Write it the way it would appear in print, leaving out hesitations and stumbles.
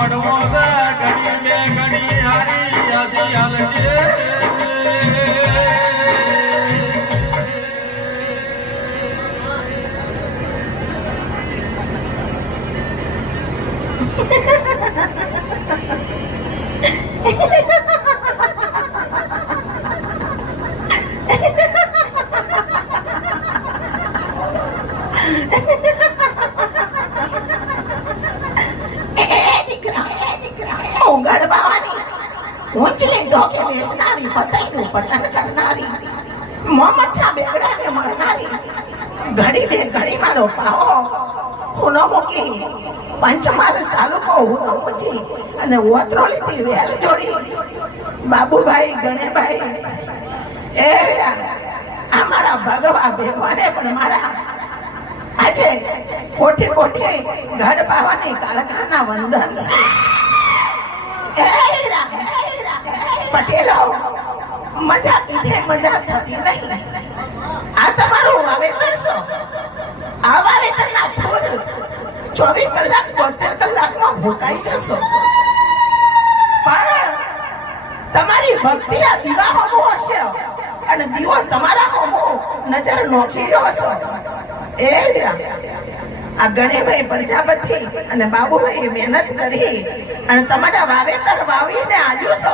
મોડવો છે ઘડી બે ઘડી હારી આસી હાલજે ઊંચલી ઢોકે બેસનારી પતંગનું પતન કરનારી મોમચ્છા બેગડાને મળનારી ઘડી બે ઘડી મારો પાહો હુનો મૂકી પંચમહાલ તાલુકો હુનો મૂકી અને ઓતરોલીથી વેલ જોડી બાબુભાઈ ગણેભાઈ એ અમારા ભગવા ભેગવાને પણ મારા આજે કોઠી કોઠી ઘડ પાવાની કાળકાના વંદન છે પટેલો મજા કીધે મજા થતી નહીં આ તમારું વાવેતર છો આ વાવેતરના ફૂલ 24 કલાક 72 કલાકમાં ભૂકાઈ જશો પણ તમારી ભક્તિ આ દીવા હોમો હશે અને દીવો તમારા હોમો નજર નોખી રહ્યો હશો એ આ ગણેભાઈ પ્રજાપતિ અને બાબુભાઈ મહેનત કરી અને તમારા વાવેતર વાવીને આવ્યું છો